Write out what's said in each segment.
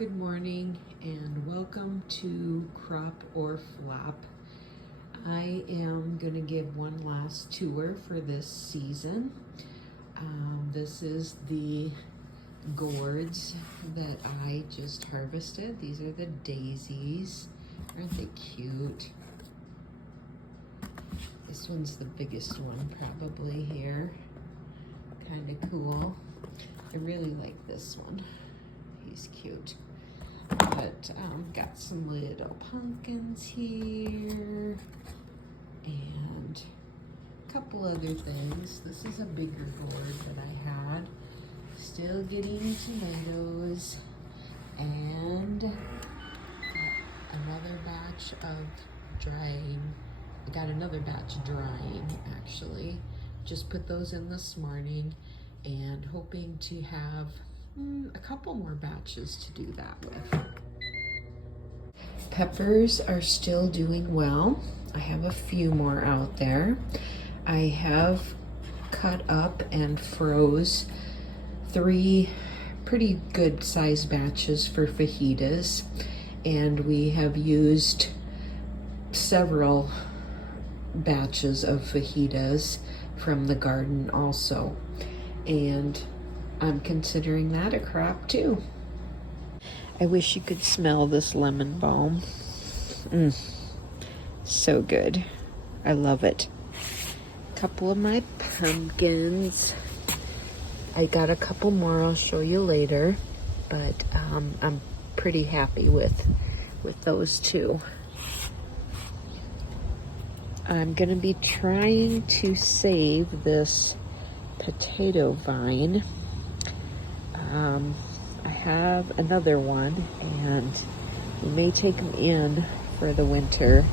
Good morning and welcome to Crop or Flop. I am going to give one last tour for this season. This is the gourds that I just harvested. These are the daisies. Aren't they cute? This one's the biggest one probably here. Kind of cool. I really like this one. He's cute. But got some little pumpkins here and a couple other things. This is a bigger gourd that I had. Still getting tomatoes and another batch of drying. I got another batch drying actually. Just put those in this morning and hoping to have a couple more batches to do that with. Peppers are still doing well. I have a few more out there. I have cut up and froze 3 pretty good size batches for fajitas, and we have used several batches of fajitas from the garden also, and I'm considering that a crop too. I wish you could smell this lemon balm. So good. I love it. A couple of my pumpkins. I got a couple more I'll show you later, but I'm pretty happy with those two. I'm gonna be trying to save this potato vine. I have another one, and we may take them in for the winter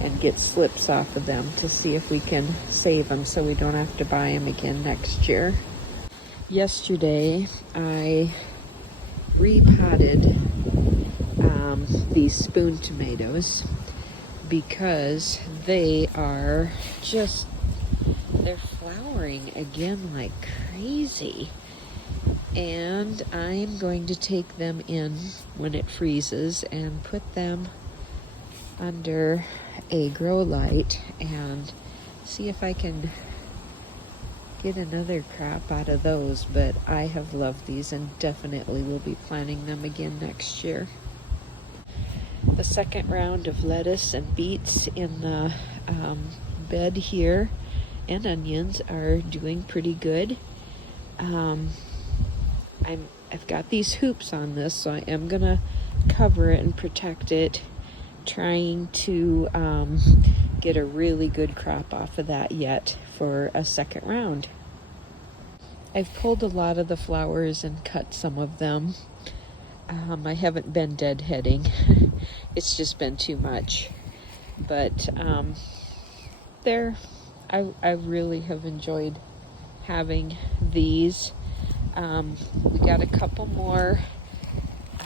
and get slips off of them to see if we can save them so we don't have to buy them again next year. Yesterday, I repotted these spoon tomatoes because they're flowering again like crazy. And I'm going to take them in when it freezes and put them under a grow light and see if I can get another crop out of those. But I have loved these and definitely will be planting them again next year. The second round of lettuce and beets in the bed here and onions are doing pretty good. I've got these hoops on this, so I am gonna cover it and protect it, trying to get a really good crop off of that yet for a second round. I've pulled a lot of the flowers and cut some of them. I haven't been deadheading. It's just been too much. But I really have enjoyed having these. We got a couple more.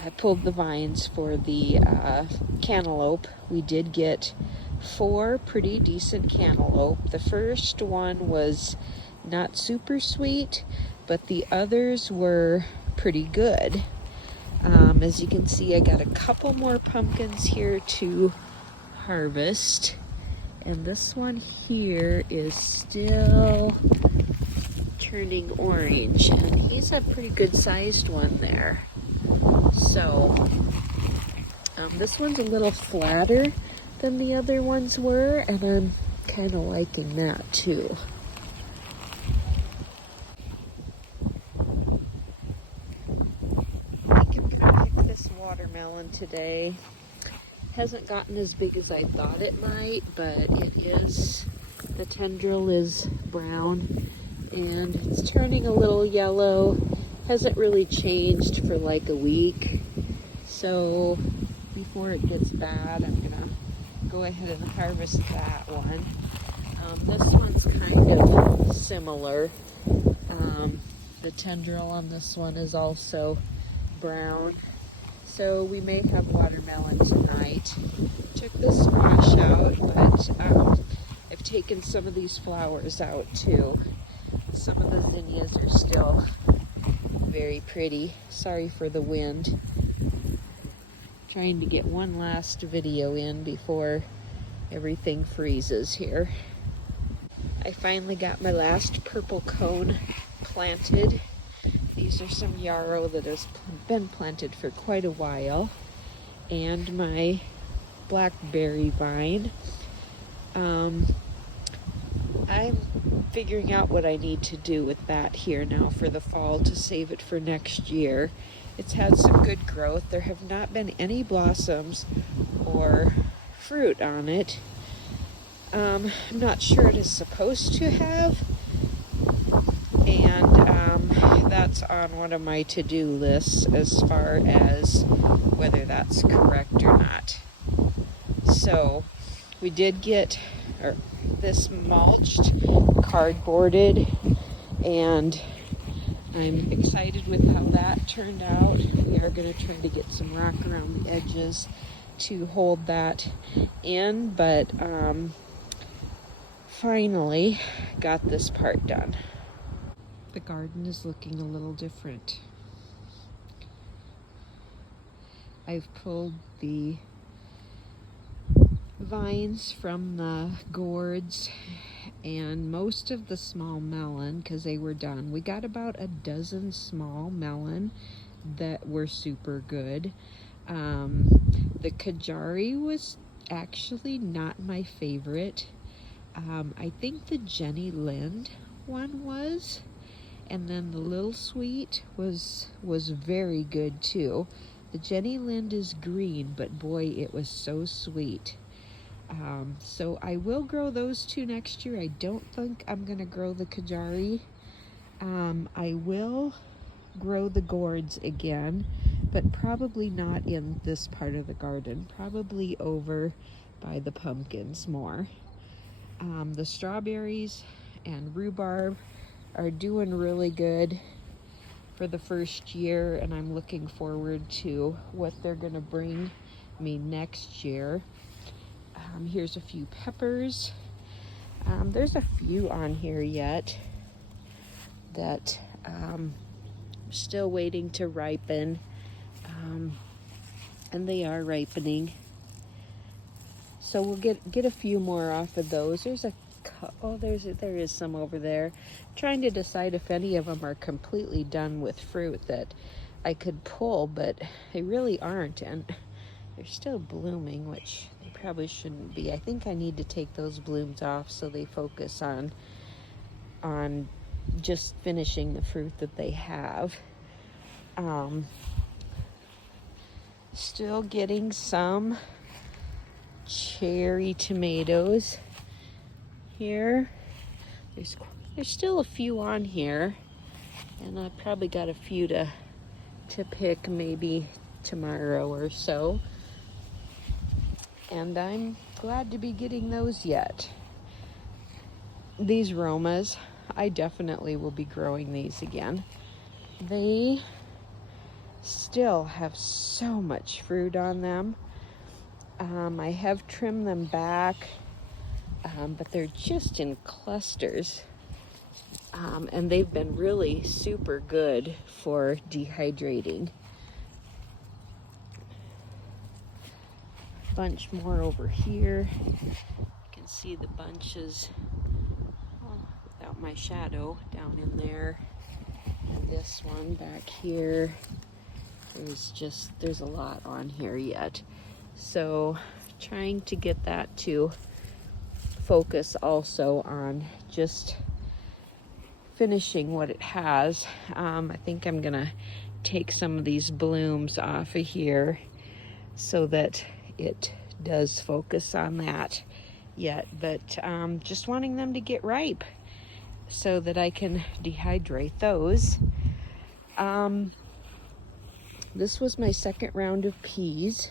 I pulled the vines for the cantaloupe. We did get 4 pretty decent cantaloupe. The first one was not super sweet, but the others were pretty good. As you can see, I got a couple more pumpkins here to harvest, and this one here is still turning orange, and he's a pretty good sized one there. So this one's a little flatter than the other ones were, and I'm kind of liking that too. I think I'm gonna pick this watermelon today. Hasn't gotten as big as I thought it might, but it is. The tendril is brown and it's turning a little yellow. Hasn't really changed for like a week, so before it gets bad, I'm gonna go ahead and harvest that one. This one's kind of similar. The tendril on this one is also brown, so we may have watermelon tonight. Took the squash out, but I've taken some of these flowers out too. Some of the zinnias are still very pretty. Sorry for the wind. trying to get one last video in before everything freezes here. I finally got my last purple cone planted. These are some yarrow that has been planted for quite a while, and my blackberry vine. I'm figuring out what I need to do with that here now for the fall to save it for next year. It's had some good growth. There have not been any blossoms or fruit on it. I'm not sure it is supposed to have, and that's on one of my to-do lists as far as whether that's correct or not. So we did get this mulched, cardboarded, and I'm excited with how that turned out. We are going to try to get some rock around the edges to hold that in, but finally got this part done. The garden is looking a little different. I've pulled the vines from the gourds and most of the small melon because they were done. We got about a dozen small melon that were super good. The Kajari was actually not my favorite. I think the Jenny Lind one was, and then the Little Sweet was very good too. The Jenny Lind is green, but boy, it was so sweet. So I will grow those two next year. I don't think I'm going to grow the Kajari. I will grow the gourds again, but probably not in this part of the garden. Probably over by the pumpkins more. The strawberries and rhubarb are doing really good for the first year, and I'm looking forward to what they're going to bring me next year. Here's a few peppers. There's a few on here yet that I'm still waiting to ripen, and they are ripening. So we'll get a few more off of those. There is some over there. Trying to decide if any of them are completely done with fruit that I could pull, but they really aren't, and they're still blooming, which they probably shouldn't be. I think I need to take those blooms off so they focus on just finishing the fruit that they have. Still getting some cherry tomatoes here. There's still a few on here, and I probably got a few to pick maybe tomorrow or so. And I'm glad to be getting those yet. These Romas, I definitely will be growing these again. They still have so much fruit on them. I have trimmed them back, but they're just in clusters. And they've been really super good for dehydrating. Bunch more over here. You can see the bunches without my shadow down in there. And this one back here, there's a lot on here yet. So trying to get that to focus also on just finishing what it has. I think I'm gonna take some of these blooms off of here so that it does focus on that yet, but just wanting them to get ripe so that I can dehydrate those. This was my second round of peas,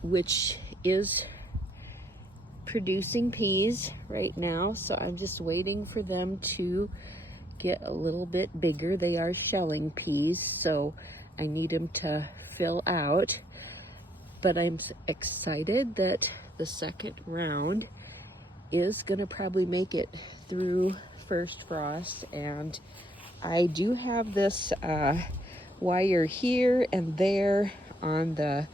which is producing peas right now, so I'm just waiting for them to get a little bit bigger. They are shelling peas, so I need them to fill out. But I'm excited that the second round is gonna probably make it through first frost, and I do have this wire here and there on the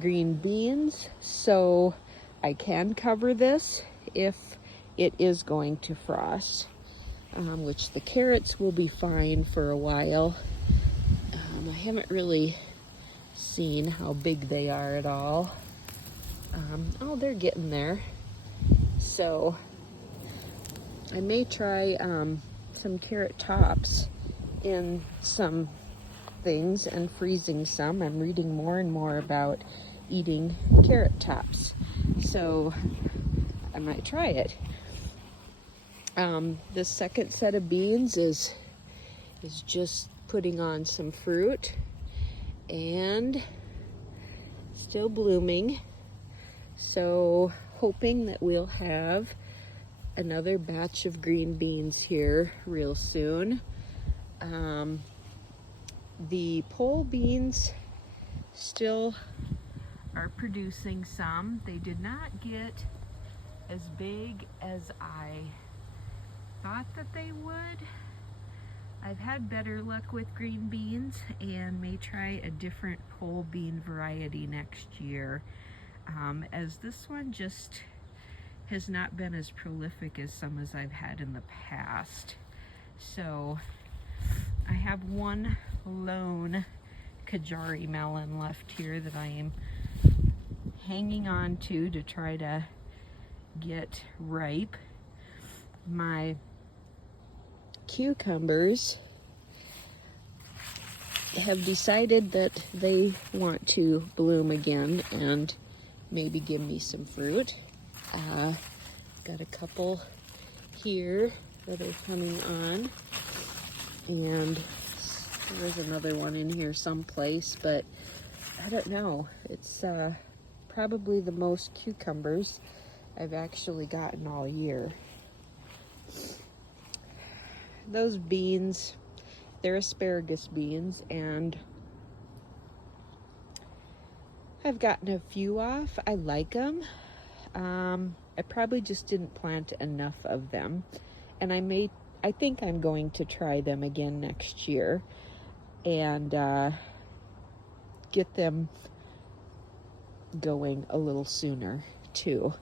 green beans, so I can cover this if it is going to frost, which the carrots will be fine for a while. I haven't really seen how big they are at all. Oh, they're getting there. So I may try some carrot tops in some things and freezing some. I'm reading more and more about eating carrot tops, so I might try it. This second set of beans is just putting on some fruit and still blooming, so hoping that we'll have another batch of green beans here real soon. The pole beans still are producing some. They did not get as big as I thought that they would. I've had better luck with green beans and may try a different pole bean variety next year, as this one just has not been as prolific as some as I've had in the past. So I have one lone Kajari melon left here that I am hanging on to try to get ripe. My cucumbers have decided that they want to bloom again and maybe give me some fruit. Got a couple here that are coming on, and there's another one in here someplace, but I don't know. It's probably the most cucumbers I've actually gotten all year. Those beans, they're asparagus beans, and I've gotten a few off. I like them. I probably just didn't plant enough of them, and I think I'm going to try them again next year and get them going a little sooner too.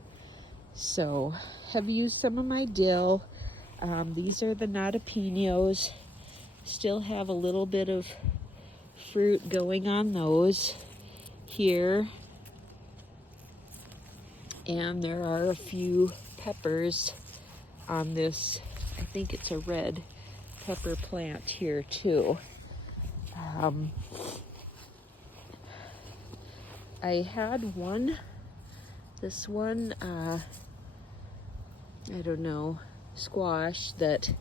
So have used some of my dill. These are the natapinos. Still have a little bit of fruit going on those here. And there are a few peppers on this, I think it's a red pepper plant here too. I had this one, I don't know, squash that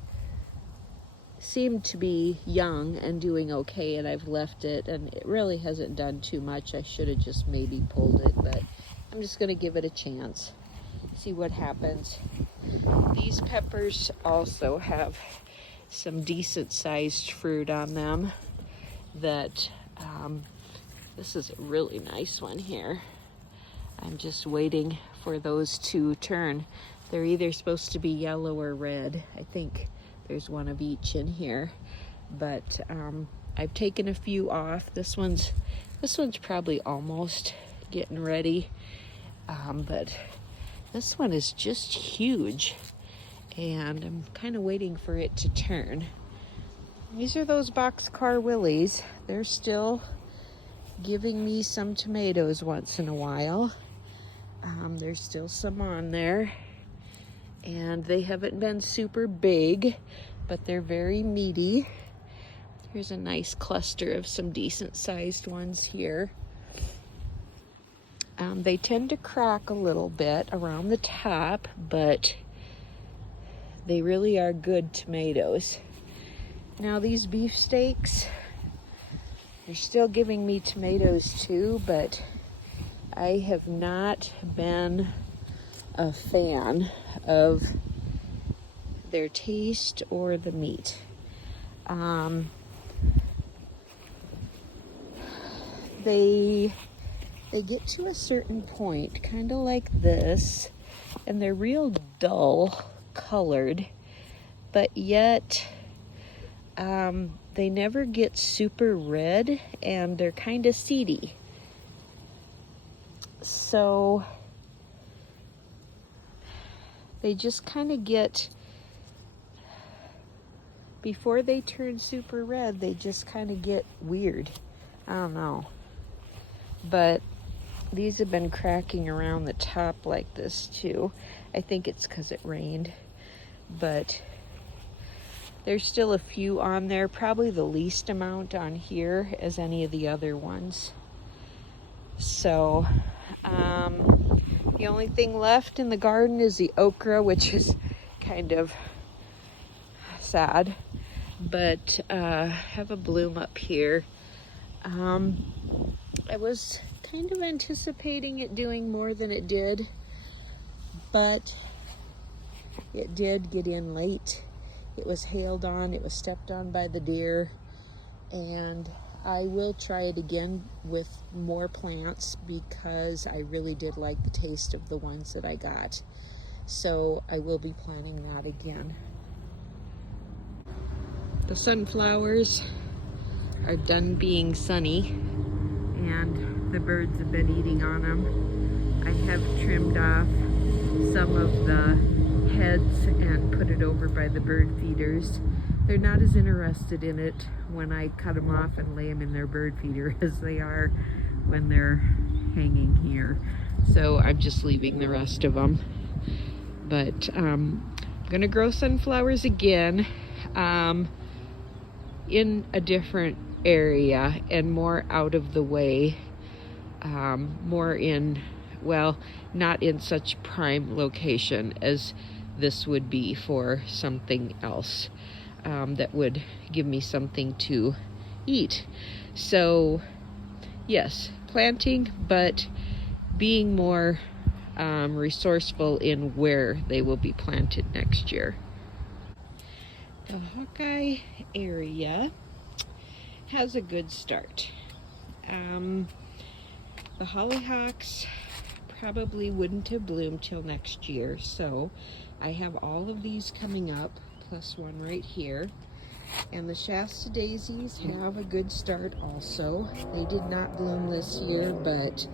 seemed to be young and doing okay, and I've left it, and it really hasn't done too much. I should have just maybe pulled it, but I'm just going to give it a chance, see what happens. These peppers also have some decent sized fruit on them that this is a really nice one here. I'm just waiting for those to turn. They're either supposed to be yellow or red. I think there's one of each in here, but I've taken a few off. This one's probably almost getting ready, but this one is just huge, and I'm kind of waiting for it to turn. These are those boxcar willies. They're still giving me some tomatoes once in a while. There's still some on there, and they haven't been super big, but they're very meaty. Here's a nice cluster of some decent sized ones here. They tend to crack a little bit around the top, but they really are good tomatoes. Now these beefsteaks, they're still giving me tomatoes too, but I have not been a fan of their taste or the meat. They get to a certain point, kind of like this, and they're real dull colored, but yet they never get super red, and they're kind of seedy. So they just kind of get, before they turn super red, they just kind of get weird. I don't know. But these have been cracking around the top like this too. I think it's because it rained. But there's still a few on there, probably the least amount on here as any of the other ones. So the only thing left in the garden is the okra, which is kind of sad, but have a bloom up here. I was kind of anticipating it doing more than it did, but it did get in late. It was hailed on, it was stepped on by the deer, and I will try it again with more plants because I really did like the taste of the ones that I got. So I will be planting that again. The sunflowers are done being sunny, and the birds have been eating on them. I have trimmed off some of the heads and put it over by the bird feeders. They're not as interested in it when I cut them off and lay them in their bird feeder as they are when they're hanging here. So I'm just leaving the rest of them. But I'm gonna grow sunflowers again in a different area and more out of the way, more in, well, not in such prime location as this would be for something else that would give me something to eat. So yes, planting, but being more resourceful in where they will be planted next year. The Hawkeye area has a good start. The hollyhocks probably wouldn't have bloomed till next year, so I have all of these coming up, plus one right here. And the Shasta daisies have a good start also. They did not bloom this year, but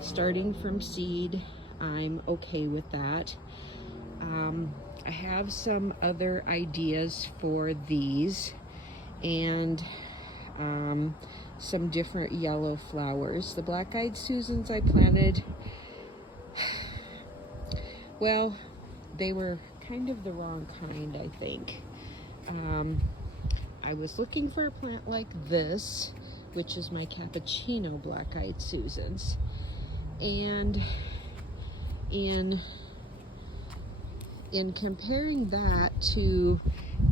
starting from seed, I'm okay with that. I have some other ideas for these, and some different yellow flowers. The black-eyed Susans I planted, well, they were kind of the wrong kind, I think. I was looking for a plant like this, which is my cappuccino black-eyed Susans, and in comparing that to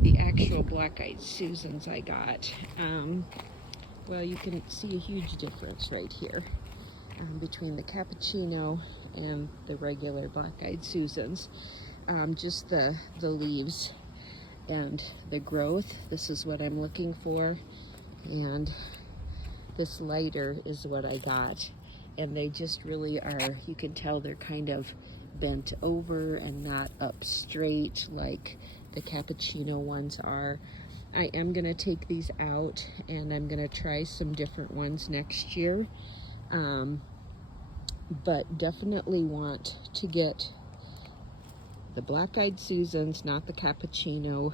the actual black-eyed Susans I got, well, you can see a huge difference right here between the cappuccino and the regular black-eyed Susans. Just the leaves and the growth. This is what I'm looking for, and this lighter is what I got, and they just really are, you can tell they're kind of bent over and not up straight like the cappuccino ones are. I am going to take these out, and I'm going to try some different ones next year, but definitely want to get the black-eyed Susans, not the cappuccino,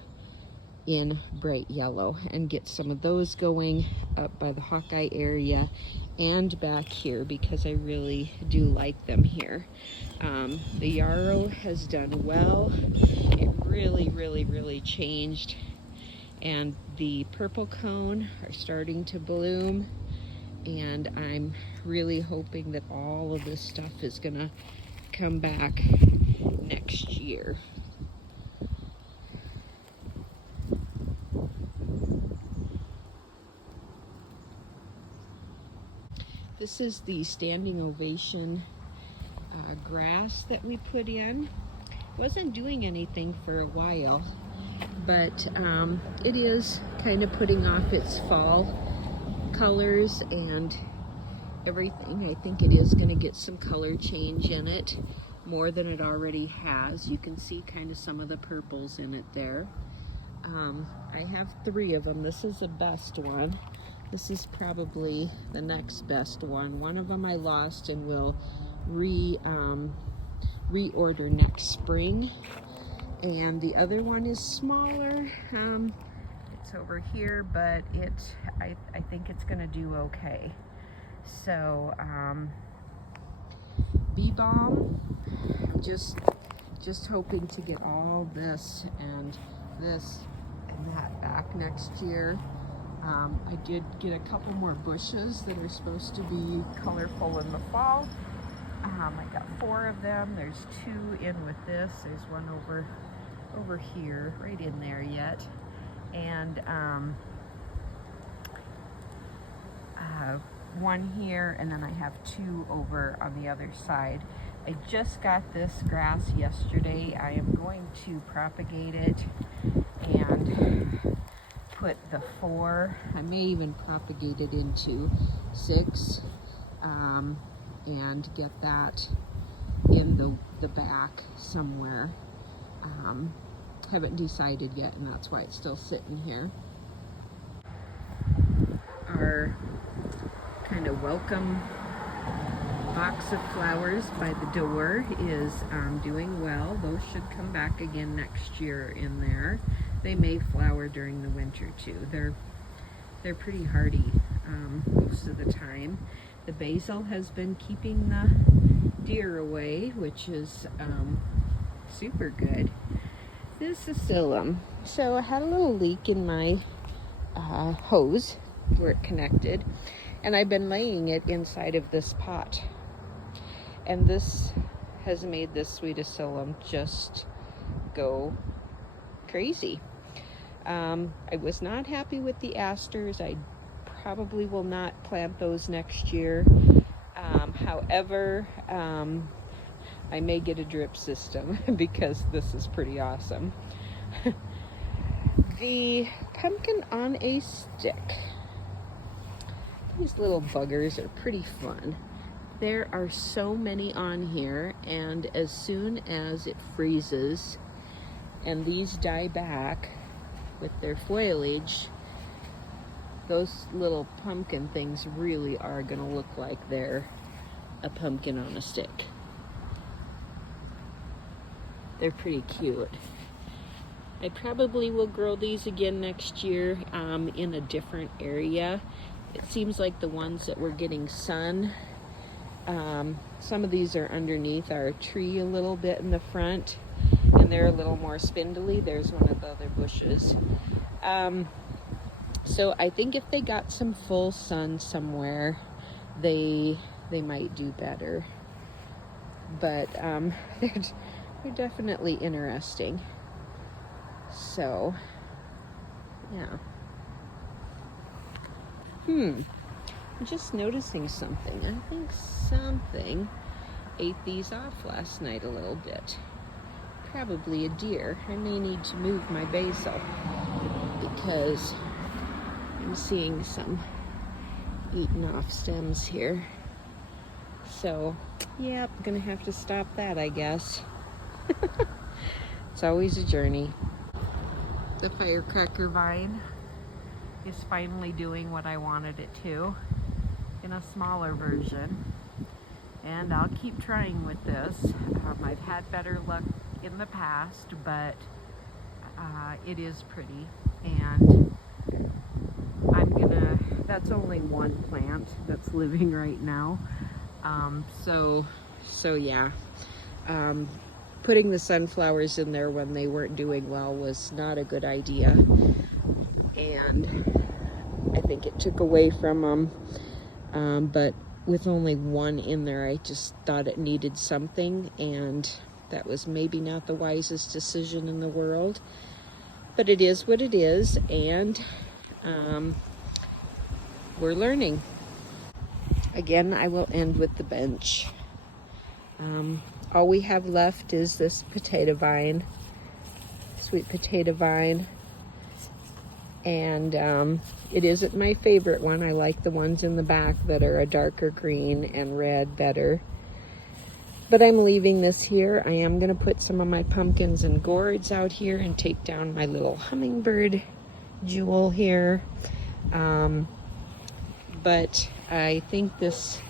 in bright yellow, and get some of those going up by the Hawkeye area and back here, because I really do like them here. The yarrow has done well. It really changed, and the purple cone are starting to bloom, and I'm really hoping that all of this stuff is gonna come back next year. This is the standing ovation grass that we put in. Wasn't doing anything for a while, but it is kind of putting off its fall colors and everything. I think it is going to get some color change in it, more than it already has. You can see kind of some of the purples in it there. I have 3 of them. This is the best one. This is probably the next best one. One of them I lost and will reorder next spring. And the other one is smaller. It's over here, but I think it's gonna do okay. So bee balm, just hoping to get all this and that back next year. I did get a couple more bushes that are supposed to be colorful in the fall. I got 4 of them. There's 2 in with this. There's one over here, right in there yet. And one here, and then I have 2 over on the other side. I just got this grass yesterday. I am going to propagate it and put the 4. I may even propagate it into 6 and get that in the back somewhere. Haven't decided yet, and that's why it's still sitting here. Our kind of welcome box of flowers by the door is doing well. Those should come back again next year in there. They may flower during the winter too. They're pretty hardy most of the time. The basil has been keeping the deer away, which is super good. This is psyllium. So I had a little leak in my hose where it connected, and I've been laying it inside of this pot. And this has made this sweet psyllium just go crazy. I was not happy with the asters. I probably will not plant those next year. However, I may get a drip system because this is pretty awesome. The pumpkin on a stick. These little buggers are pretty fun. There are so many on here, and as soon as it freezes and these die back with their foliage, those little pumpkin things really are going to look like they're a pumpkin on a stick. They're pretty cute. I probably will grow these again next year in a different area. It seems like the ones that were getting sun, some of these are underneath our tree a little bit in the front, and they're a little more spindly. There's one of the other bushes. So I think if they got some full sun somewhere, they might do better. But they're definitely interesting. So, yeah. I'm just noticing something. I think something ate these off last night a little bit. Probably a deer. I may need to move my basil because I'm seeing some eaten off stems here. So, yeah, I'm gonna have to stop that, I guess. It's always a journey. The firecracker vine is finally doing what I wanted it to in a smaller version, and I'll keep trying with this. I've had better luck in the past, but it is pretty, and that's only one plant that's living right now. So yeah, putting the sunflowers in there when they weren't doing well was not a good idea, and I think it took away from them, but with only one in there, I just thought it needed something, and that was maybe not the wisest decision in the world, but it is what it is, and we're learning. Again, I will end with the bench. All we have left is this potato vine, sweet potato vine, and it isn't my favorite one. I like the ones in the back that are a darker green and red better. But I'm leaving this here. I am going to put some of my pumpkins and gourds out here and take down my little hummingbird jewel here. But I think this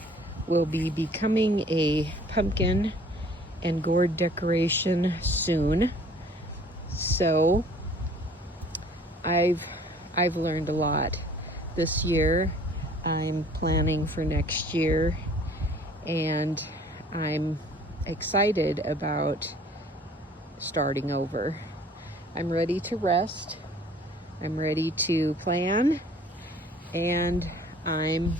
will be becoming a pumpkin and gourd decoration soon. So I've learned a lot this year. I'm planning for next year, and I'm excited about starting over. I'm ready to rest. I'm ready to plan, and I'm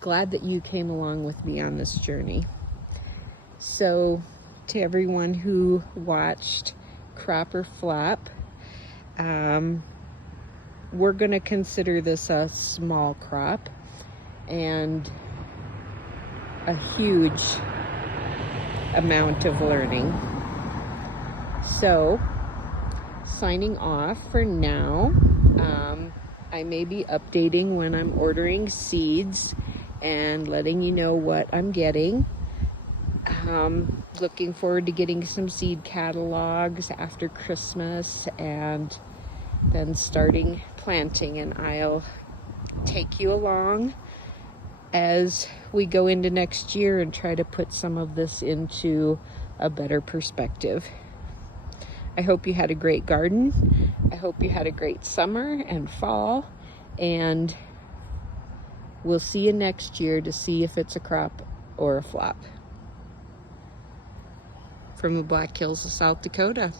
glad that you came along with me on this journey. So to everyone who watched Crop or Flop, we're going to consider this a small crop and a huge amount of learning. So, signing off for now. I may be updating when I'm ordering seeds and letting you know what I'm getting. Looking forward to getting some seed catalogs after Christmas and then starting planting, and I'll take you along as we go into next year and try to put some of this into a better perspective. I hope you had a great garden. I hope you had a great summer and fall, and we'll see you next year to see if it's a crop or a flop. From the Black Hills of South Dakota.